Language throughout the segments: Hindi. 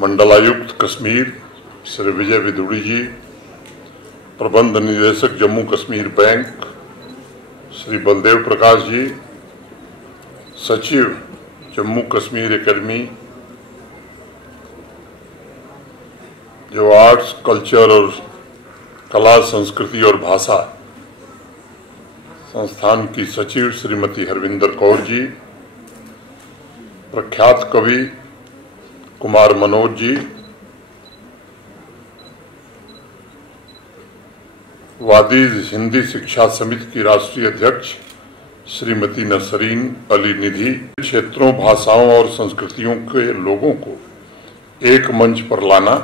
मंडलायुक्त कश्मीर श्री विजय विदुड़ी जी, प्रबंध निदेशक जम्मू कश्मीर बैंक श्री बलदेव प्रकाश जी, सचिव जम्मू कश्मीर एकेडमी जो आर्ट्स, कल्चर और कला, संस्कृति और भाषा संस्थान की सचिव श्रीमती हरविंदर कौर जी, प्रख्यात कवि कुमार मनोज जी, वादीज हिंदी शिक्षा समिति की राष्ट्रीय अध्यक्ष श्रीमती नसरीन अली निधि, क्षेत्रों, भाषाओं और संस्कृतियों के लोगों को एक मंच पर लाना,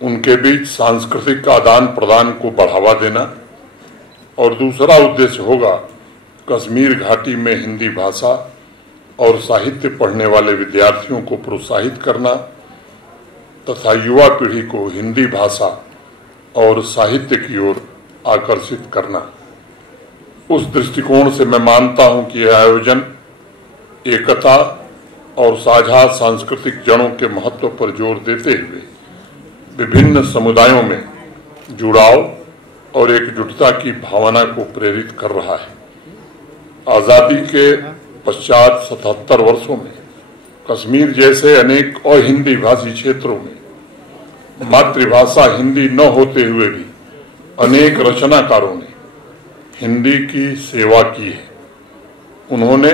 उनके बीच सांस्कृतिक आदान प्रदान को बढ़ावा देना और दूसरा उद्देश्य होगा कश्मीर घाटी में हिंदी भाषा और साहित्य पढ़ने वाले विद्यार्थियों को प्रोत्साहित करना तथा युवा पीढ़ी को हिंदी भाषा और साहित्य की ओर आकर्षित करना। उस दृष्टिकोण से मैं मानता हूं कि यह आयोजन एकता और साझा सांस्कृतिक जड़ों के महत्व पर जोर देते हुए विभिन्न समुदायों में जुड़ाव और एकजुटता की भावना को प्रेरित कर रहा है। आजादी के पश्चात 77 वर्षों में कश्मीर जैसे अनेक अहिंदी भाषी क्षेत्रों में मातृभाषा हिंदी न होते हुए भी अनेक रचनाकारों ने हिंदी की सेवा की है। उन्होंने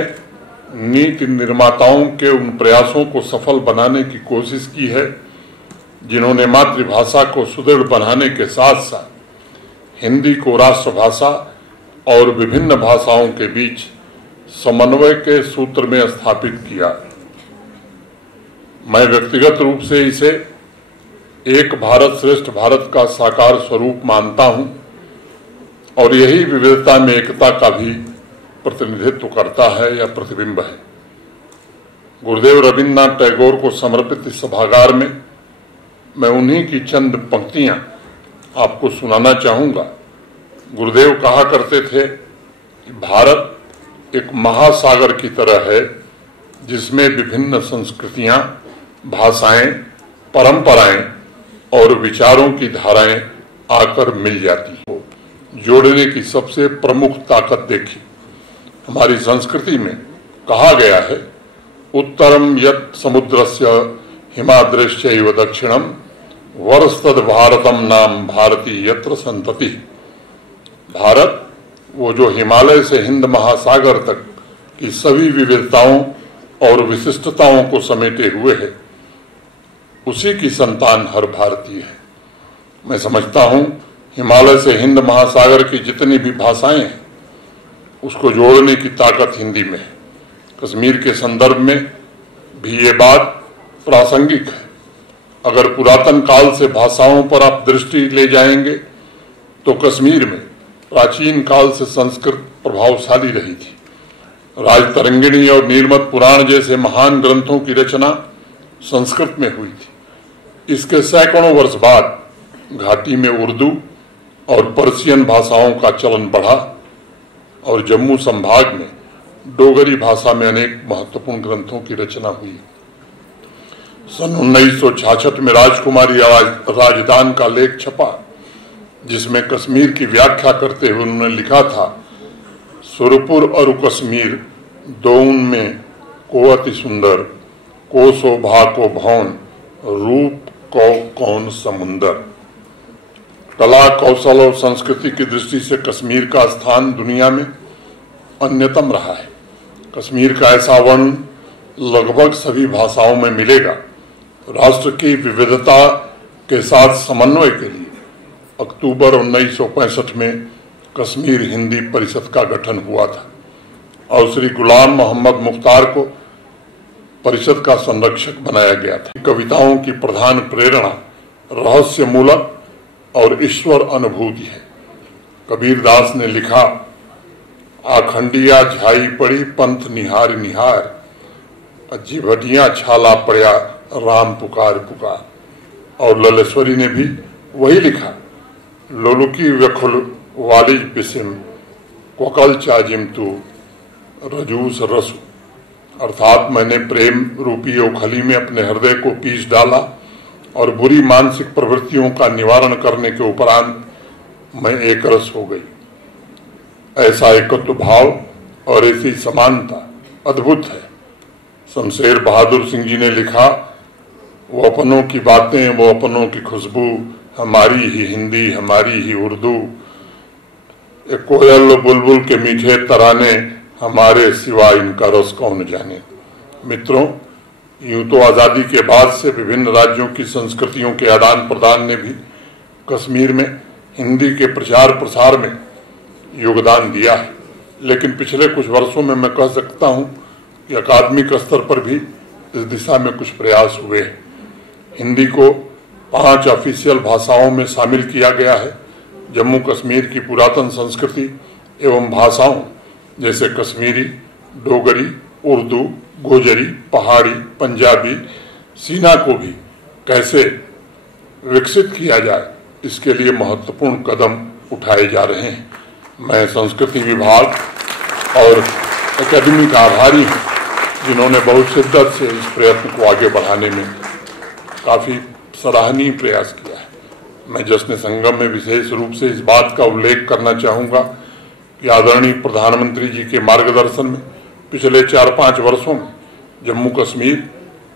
नीति निर्माताओं के उन प्रयासों को सफल बनाने की कोशिश की है जिन्होंने मातृभाषा को सुदृढ़ बनाने के साथ साथ हिंदी को राष्ट्रभाषा और विभिन्न भाषाओं के बीच समन्वय के सूत्र में स्थापित किया। मैं व्यक्तिगत रूप से इसे एक भारत श्रेष्ठ भारत का साकार स्वरूप मानता हूं और यही विविधता में एकता का भी प्रतिनिधित्व करता है या प्रतिबिंब है। गुरुदेव रविन्द्रनाथ टैगोर को समर्पित इस सभागार में मैं उन्हीं की चंद पंक्तियां आपको सुनाना चाहूंगा। गुरुदेव कहा करते थे कि भारत एक महासागर की तरह है जिसमें विभिन्न संस्कृतियां, भाषाएं, परंपराएं और विचारों की धाराएं आकर मिल जाती हो। जोड़ने की सबसे प्रमुख ताकत देखी। हमारी संस्कृति में कहा गया है, उत्तरम यत् समुद्रस्य हिमाद्रश्चैव दक्षिणम वर्षतद भारतम नाम भारती यत्र संतति। भारत वो जो हिमालय से हिंद महासागर तक की सभी विविधताओं और विशिष्टताओं को समेटे हुए है, उसी की संतान हर भारतीय है। मैं समझता हूं हिमालय से हिंद महासागर की जितनी भी भाषाएं हैं उसको जोड़ने की ताकत हिंदी में है। कश्मीर के संदर्भ में भी ये बात प्रासंगिक है। अगर पुरातन काल से भाषाओं पर आप दृष्टि ले जाएंगे तो कश्मीर में प्राचीन काल से संस्कृत प्रभावशाली रही थी। राजतरंगिणी और नीलमत पुराण जैसे महान ग्रंथों की रचना संस्कृत में हुई थी। इसके सैकड़ों वर्ष बाद घाटी में उर्दू और पर्शियन भाषाओं का चलन बढ़ा और जम्मू संभाग में डोगरी भाषा में अनेक महत्वपूर्ण ग्रंथों की रचना हुई। सन 1966 में राजकुमारी राजदान का लेख छपा जिसमें कश्मीर की व्याख्या करते हुए उन्होंने लिखा था, सुरपुर और कश्मीर दोउन में को अति सुंदर, को शोभा को भवन, रूप को कौन समुंदर। कला, कौशल और संस्कृति की दृष्टि से कश्मीर का स्थान दुनिया में अन्यतम रहा है। कश्मीर का ऐसा वर्ण लगभग सभी भाषाओं में मिलेगा। राष्ट्र की विविधता के साथ समन्वय के लिए अक्टूबर 1965 में कश्मीर हिंदी परिषद का गठन हुआ था और श्री गुलाम मोहम्मद मुख्तार को परिषद का संरक्षक बनाया गया था। कविताओं की प्रधान प्रेरणा रहस्य मूलक और ईश्वर अनुभूति है। कबीरदास ने लिखा, आखंडिया झाई पड़ी पंथ निहार निहार, जीभटिया छाला पड़या राम पुकार पुकार। और ललेश्वरी ने भी वही लिखा, लोलुकी व्यखुल वालिज बिसिम कोकल चाजिम तू रजूस रसु। अर्थात मैंने प्रेम रूपी ओखली में अपने हृदय को पीस डाला और बुरी मानसिक प्रवृत्तियों का निवारण करने के उपरांत मैं एक रस हो गई। ऐसा एकत्व भाव और ऐसी समानता अद्भुत है। शमशेर बहादुर सिंह जी ने लिखा, वो अपनों की बातें, वो अपनों की खुशबू, हमारी ही हिंदी, हमारी ही उर्दू, एक कोयल बुलबुल के मीठे तराने, हमारे सिवा इनका रस कौन जाने। मित्रों, यूं तो आजादी के बाद से विभिन्न राज्यों की संस्कृतियों के आदान प्रदान ने भी कश्मीर में हिंदी के प्रचार प्रसार में योगदान दिया है, लेकिन पिछले कुछ वर्षों में मैं कह सकता हूं कि अकादमिक स्तर पर भी इस दिशा में कुछ प्रयास हुए हैं। हिंदी को 5 ऑफिशियल भाषाओं में शामिल किया गया है। जम्मू कश्मीर की पुरातन संस्कृति एवं भाषाओं जैसे कश्मीरी, डोगरी, उर्दू, गोजरी, पहाड़ी, पंजाबी, सीना को भी कैसे विकसित किया जाए, इसके लिए महत्वपूर्ण कदम उठाए जा रहे हैं। मैं संस्कृति विभाग और अकादमी का आभारी हूँ, जिन्होंने बहुत शिद्दत से इस प्रयत्न को आगे बढ़ाने में काफी सराहनीय प्रयास किया है। मैं जश्न संगम में विशेष रूप से इस बात का उल्लेख करना चाहूंगा कि आदरणीय प्रधानमंत्री जी के मार्गदर्शन में पिछले 4-5 वर्षों में जम्मू कश्मीर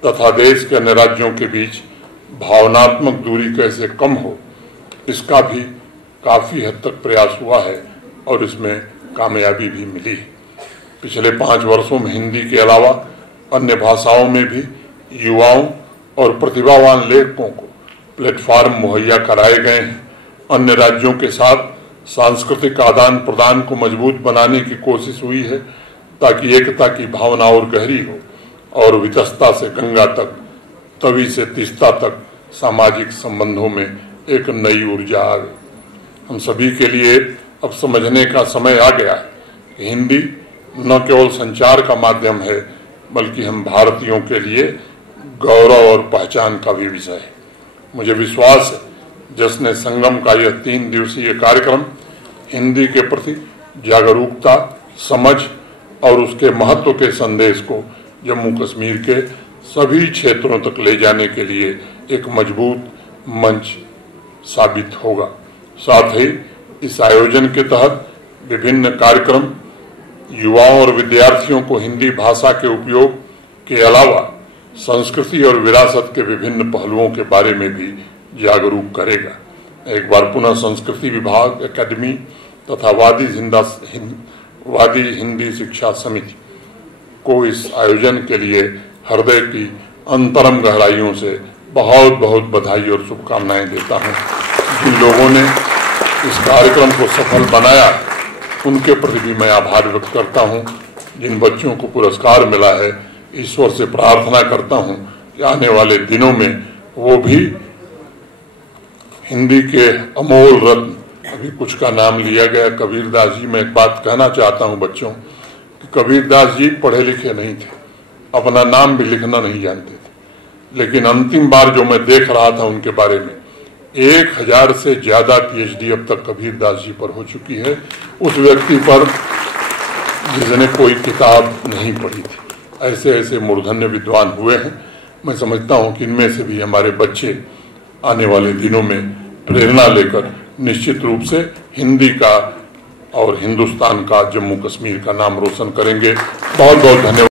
तथा देश के अन्य राज्यों के बीच भावनात्मक दूरी कैसे कम हो, इसका भी काफी हद तक प्रयास हुआ है और इसमें कामयाबी भी मिली है। पिछले 5 वर्षों में हिंदी के अलावा अन्य भाषाओं में भी युवाओं और प्रतिभावान लेखकों को प्लेटफॉर्म मुहैया कराए गए हैं। अन्य राज्यों के साथ सांस्कृतिक आदान प्रदान को मजबूत बनाने की कोशिश हुई है, ताकि एकता की भावना और गहरी हो और वितस्ता से गंगा तक, तवी से तीस्ता तक सामाजिक संबंधों में एक नई ऊर्जा आवे। हम सभी के लिए अब समझने का समय आ गया है कि हिंदी न केवल संचार का माध्यम है, बल्कि हम भारतीयों के लिए गौरव और पहचान का भी विषय है। मुझे विश्वास है जश्न संगम का यह 3 दिवसीय कार्यक्रम हिंदी के प्रति जागरूकता, समझ और उसके महत्व के संदेश को जम्मू कश्मीर के सभी क्षेत्रों तक ले जाने के लिए एक मजबूत मंच साबित होगा। साथ ही इस आयोजन के तहत विभिन्न कार्यक्रम युवाओं और विद्यार्थियों को हिंदी भाषा के उपयोग के अलावा संस्कृति और विरासत के विभिन्न पहलुओं के बारे में भी जागरूक करेगा। एक बार पुनः संस्कृति विभाग, अकादमी तथा वादी हिंदी शिक्षा समिति को इस आयोजन के लिए हृदय की अंतरम गहराइयों से बहुत बहुत बधाई और शुभकामनाएं देता हूं। जिन लोगों ने इस कार्यक्रम को सफल बनाया, उनके प्रति भी मैं आभार व्यक्त करता हूं। जिन बच्चों को पुरस्कार मिला है, ईश्वर से प्रार्थना करता हूं कि आने वाले दिनों में वो भी हिंदी के अमोल रत्न, अभी कुछ का नाम लिया गया, कबीरदास जी। मैं एक बात कहना चाहता हूं बच्चों कि कबीरदास जी पढ़े लिखे नहीं थे, अपना नाम भी लिखना नहीं जानते थे, लेकिन अंतिम बार जो मैं देख रहा था उनके बारे में 1000 से ज्यादा PhD अब तक कबीरदास जी पर हो चुकी है, उस व्यक्ति पर जिसने कोई किताब नहीं पढ़ी थी। ऐसे ऐसे मूर्धन्य विद्वान हुए हैं। मैं समझता हूं कि इनमें से भी हमारे बच्चे आने वाले दिनों में प्रेरणा लेकर निश्चित रूप से हिंदी का और हिंदुस्तान का, जम्मू कश्मीर का नाम रोशन करेंगे। बहुत बहुत धन्यवाद।